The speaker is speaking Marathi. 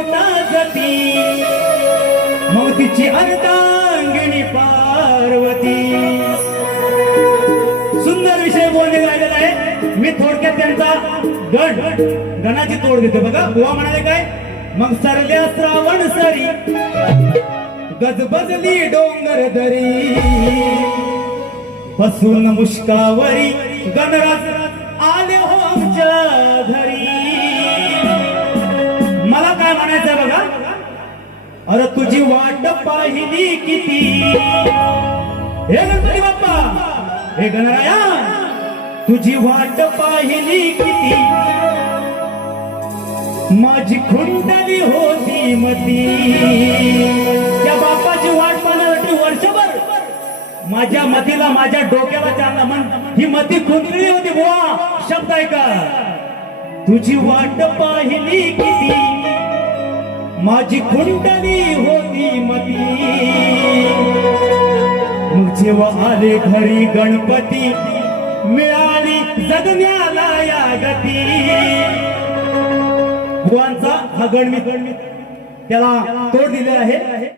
लोटा जती. मग तिची अर्धांगिणी पार्वती. सुंदर विषय बोलले राहिलेला आहे. मी थोडक्यात त्यांचा गण गणाची तोड देते. बघा बुवा म्हणाले काय? मग सरल्या श्रावण सरी गजबजली डोंगर दरी. बसून मुष्कावरी गणराज अरे तुझी वाट पाहिली किती? हे गणपती बाप्पा हे गणराया तुझी वाट पाहिली किती? माझी खुंडली होती मती. त्या बाप्पाची वाट पाहण्यासाठी वर्षभर माझ्या मतीला माझ्या डोक्याला चालला म्हण. ही मती खुंडली होती बुवा शब्द आहे का तुझी वाट पाहिली किती? माझी कुंडली होती मती. जेव्हा आले घरी गणपती मिळाली जगण्याला या गती. बुवांचा हा गणमी त्याला तोड दिलेला आहे.